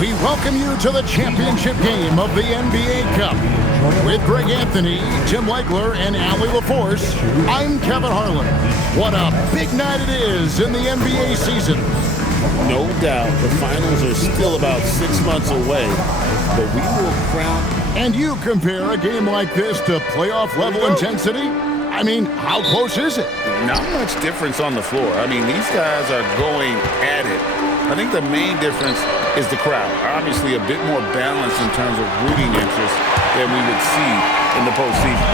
We welcome you to the championship game of the NBA Cup. With Greg Anthony, Tim Legler, and Allie LaForce, I'm Kevin Harlan. What a big night it is in the NBA season. No doubt, the finals are still about 6 months away, but we will crown. And you compare a game like this to playoff-level intensity? I mean, how close is it? Not much difference on the floor. I mean, these guys are going at it. I think the main difference is the crowd. Obviously, a bit more balanced in terms of rooting interest than we would see in the postseason.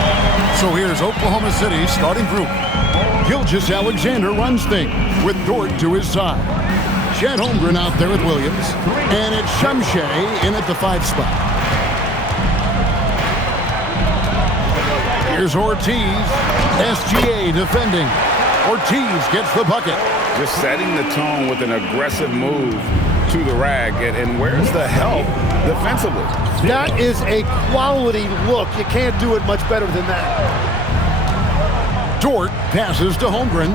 So here's Oklahoma City's starting group. Gilgeous-Alexander runs things with Dort to his side. Chet Holmgren out there with Williams. And it's Shumshay in at the 5 spot. Here's Ortiz. SGA defending. Ortiz gets the bucket. Just setting the tone with an aggressive move to the rag. And where's the help defensively? That is a quality look. You can't do it much better than that. Dort passes to Holmgren.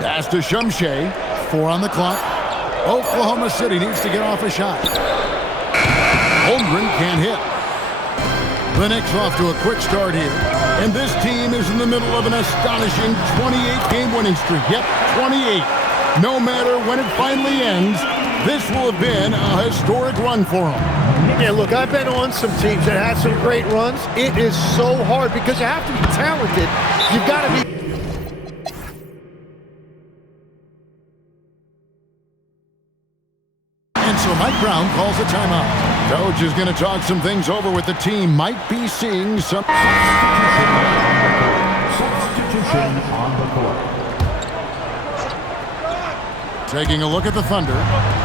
Pass to Shumshay. 4 on the clock. Oklahoma City needs to get off a shot. Holmgren can't hit. The Knicks off to a quick start here. And this team is in the middle of an astonishing 28-game winning streak. Yep, 28. No matter when it finally ends, this will have been a historic run for them. Yeah, look, I've been on some teams that had some great runs. It is so hard because you have to be talented. You've got to be. And so Mike Brown calls a timeout. Coach is going to talk some things over with the team. Might be seeing some substitution on the court. Taking a look at the Thunder.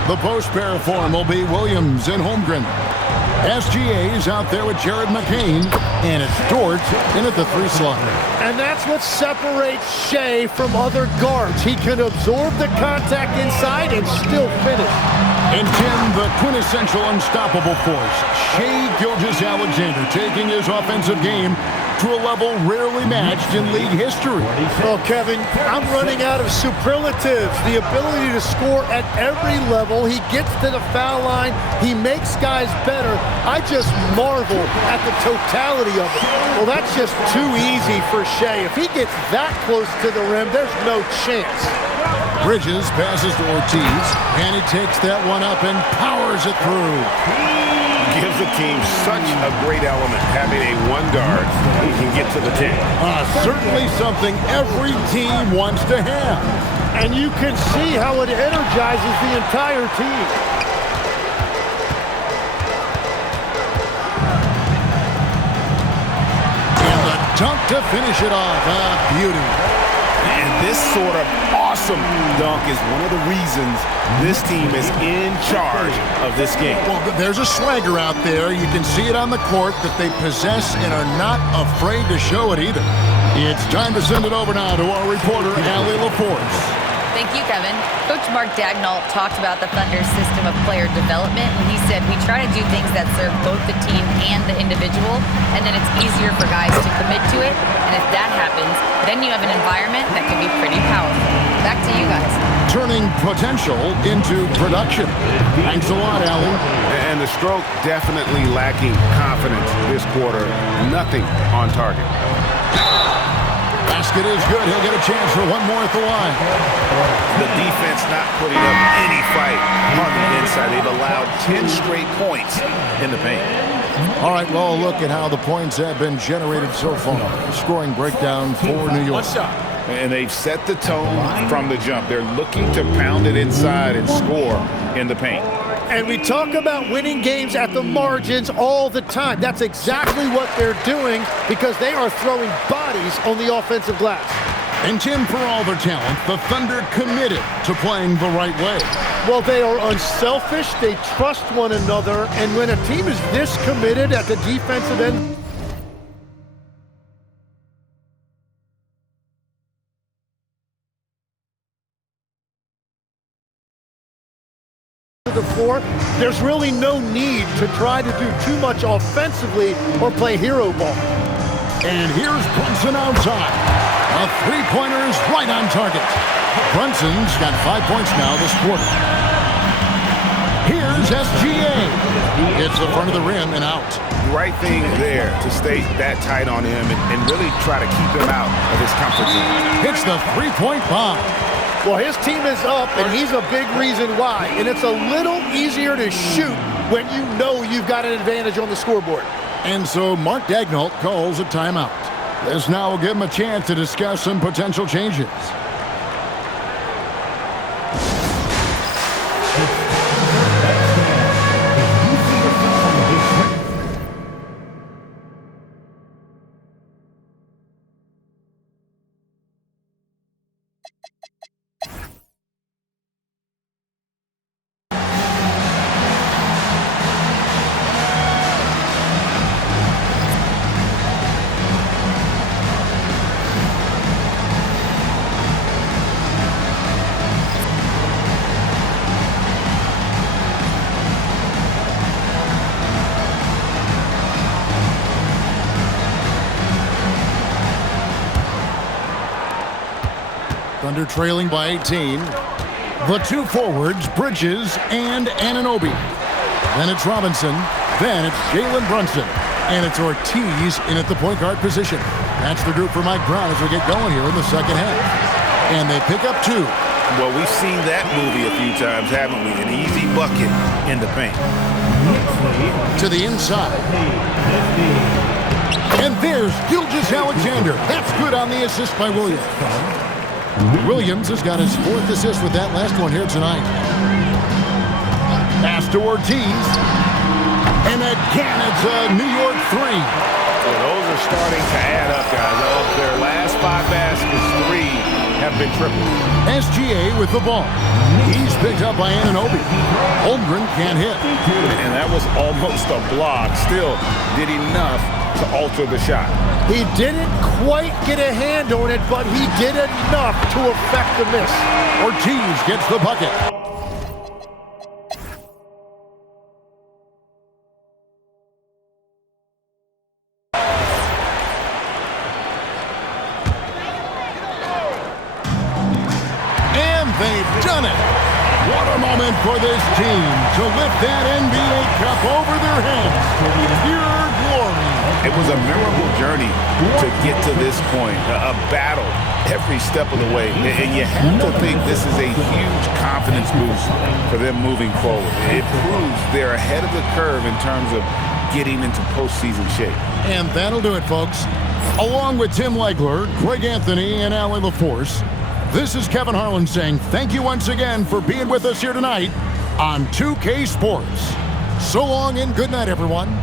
The post pair form will be Williams and Holmgren. SGA's out there with Jared McCain. And it's Dort in at the 3 slot. And that's what separates Shea from other guards. He can absorb the contact inside and still finish. And Tim, the quintessential unstoppable force, Shai Gilgeous-Alexander, taking his offensive game to a level rarely matched in league history. Well, Kevin, I'm running out of superlatives. The ability to score at every level. He gets to the foul line. He makes guys better. I just marvel at the totality of it. Well, that's just too easy for Shai. If he gets that close to the rim, there's no chance. Bridges passes to Ortiz, and he takes that one up and powers it through. Gives the team such a great element having a one guard who can get to the 10. Certainly something every team wants to have. And you can see how it energizes the entire team. And the dunk to finish it off. A beauty. And this sort of awesome dunk is one of the reasons this team is in charge of this game. Well, there's a swagger out there. You can see it on the court that they possess and are not afraid to show it either. It's time to send it over now to our reporter, Allie LaForce. Thank you, Kevin. Coach Mark Daigneault talked about the Thunder's system of player development, and he said, we try to do things that serve both the team and the individual, and then it's easier for guys to commit to it, and if that happens, then you have an environment that can be pretty powerful. Back to you guys. Turning potential into production. Thanks a lot, Allie. And the stroke definitely lacking confidence this quarter. Nothing on target. Basket is good. He'll get a chance for one more at the line. The defense not putting up any fight on the inside. They've allowed 10 straight points in the paint. All right, well, look at how the points have been generated so far. Scoring breakdown for New York. And they've set the tone from the jump. They're looking to pound it inside and score in the paint. And we talk about winning games at the margins all the time. That's exactly what they're doing because they are throwing bodies on the offensive glass. And Tim, for all their talent, the Thunder committed to playing the right way. Well, they are unselfish. They trust one another. And when a team is this committed at the defensive end, the floor, there's really no need to try to do too much offensively or play hero ball. And here's Brunson outside. A three-pointer is right on target. Brunson's got 5 points now this quarter. Here's SGA. It's the front of the rim and out. Right thing there to stay that tight on him and really try to keep him out of his comfort zone. Hits the three-point bomb. Well, his team is up, and he's a big reason why. And it's a little easier to shoot when you know you've got an advantage on the scoreboard. And so Mark Daigneault calls a timeout. This now will give him a chance to discuss some potential changes. Thunder trailing by 18. The two forwards, Bridges and Anunoby. Then it's Robinson. Then it's Jalen Brunson. And it's Ortiz in at the point guard position. That's the group for Mike Brown as we get going here in the second half. And they pick up 2. Well, we've seen that movie a few times, haven't we? An easy bucket in the paint. To the inside. And there's Gilgeous-Alexander. That's good on the assist by Williams. Williams has got his 4th assist with that last one here tonight. Pass to Ortiz. And again, it's a New York 3. Well, those are starting to add up, guys. Of their last 5 baskets, 3 have been tripled. SGA with the ball. He's picked up by Anunoby. Holmgren can't hit. And that was almost a block. Still did enough to alter the shot. He didn't quite get a hand on it, but he did enough to affect the miss. Ortiz gets the bucket. And they've done it. What a moment for this team to lift that NBA Cup over their heads to pure glory. It was a memorable journey to get to this point, a battle every step of the way. And you have to think this is a huge confidence boost for them moving forward. It proves they're ahead of the curve in terms of getting into postseason shape. And that'll do it, folks. Along with Tim Legler, Greg Anthony, and Allie LaForce, this is Kevin Harlan saying thank you once again for being with us here tonight on 2K Sports. So long and good night, everyone.